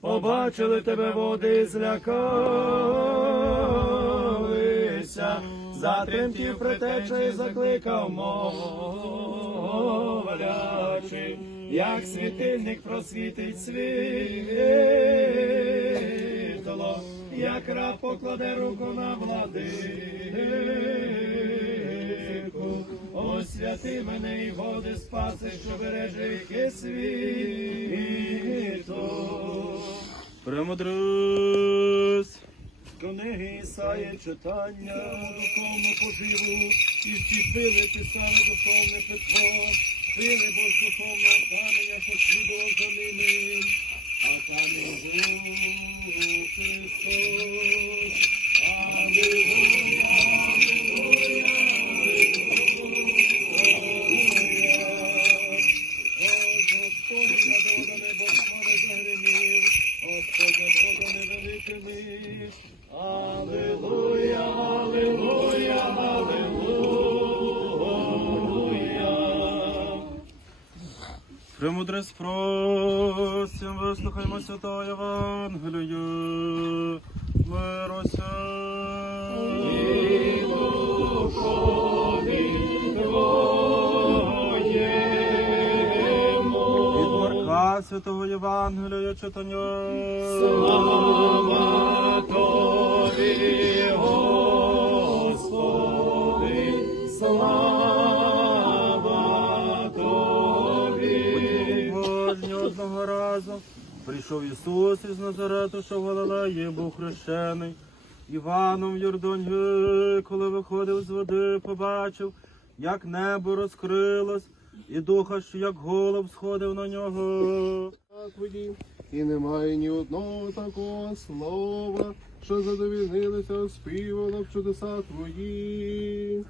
Побачили тебе води, злякалися, затремтів притеча і закликав мовлячи, як світильник просвітить світло, як раб покладе руку на владику, освяти мене і води спаси, що береже віки світу. Премудрість. З книги Ісаї читання, духовну поживу, і всі пили духовне питво, пили бо духовного каменя, що слідував за ними, Премудрість просим, вислухаймо святого Євангелію. Мирося. Святого Євангелія читання. Слава Тобі, Господи, слава прийшов Ісус із Назарету, що в Галилеї був хрещений. Іваном в Йордоні, коли виходив з води, побачив, як небо розкрилось, і духа, що як голуб сходив на нього. І немає ні одного такого слова, що задовільнилося, співало в чудеса твої.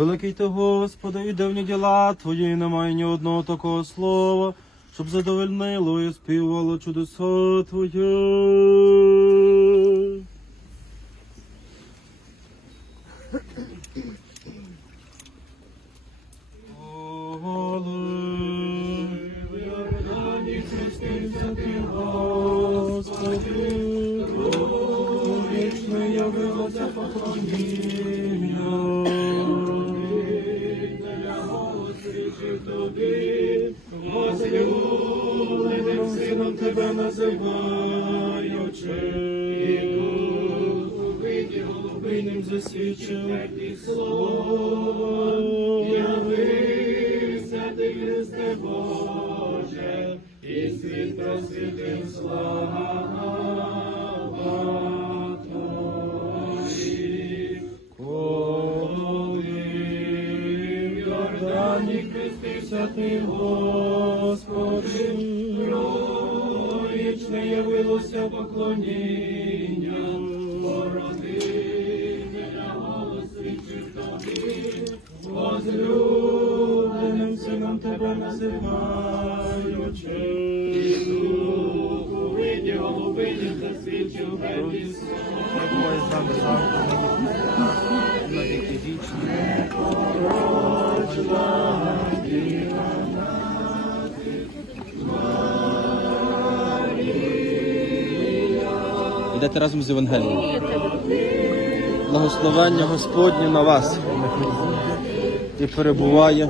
Великий ти, Господи, і дивні діла Твої, немає ні одного такого слова, щоб задовольнило і співало чудеса Твоє. Господи, вічно явилося поклоніння. Тебе називаючи, виді голубиним засвідчив і слово, явився ти, Христе Боже, і світ просвітив слава Йордані ти, Господи, вічне явилося поклоніння, породителя голос свідчив тобі, возлюбленим сином тебе називаючи, і дух у виді голубині засвідчив Бетіс. Йдете разом з Євангелієм. Благословення Господнє на вас. І перебуває.